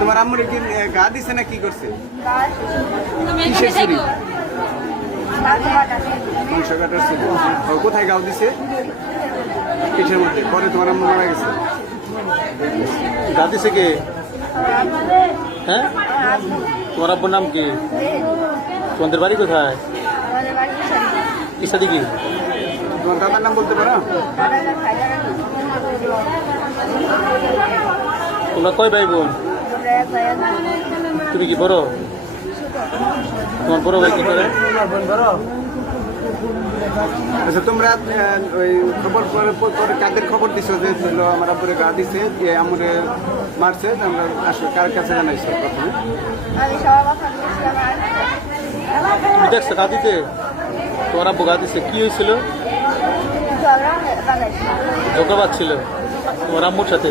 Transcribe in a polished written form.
তোমার আম্মুর কি গা দিছে না কি করছে? কিসের চুরি? মাংস কাটার চুরি। কোথায় গাও দিছে? কিসের মধ্যে? পরে তোমার আম্মু মারা গেছে। গা দিছে কে? হ্যাঁ, তোমার আব্বুর নাম কি? তোমাদের বাড়ি কোথায়? ইসাদি কি? তোমার দাদার নাম বলতে পারো? তোমরা কয় ভাই বোন? তুমি কি বড়? তোমার বড় ভাই কি করে? আচ্ছা, তোমরা ওই খবর পরে কাদের খবর দিছো যে আমার আব্বুরে গা দিছে, আমরে মারছে? আমরা আসলে কার কাছে জানাইছো প্রথমে? তুমি দেখছো গা দিতে? তোমার আব্বু গা দিছে, কি হয়েছিল? ঝগড়া ছিল তোমার আম্মুর সাথে?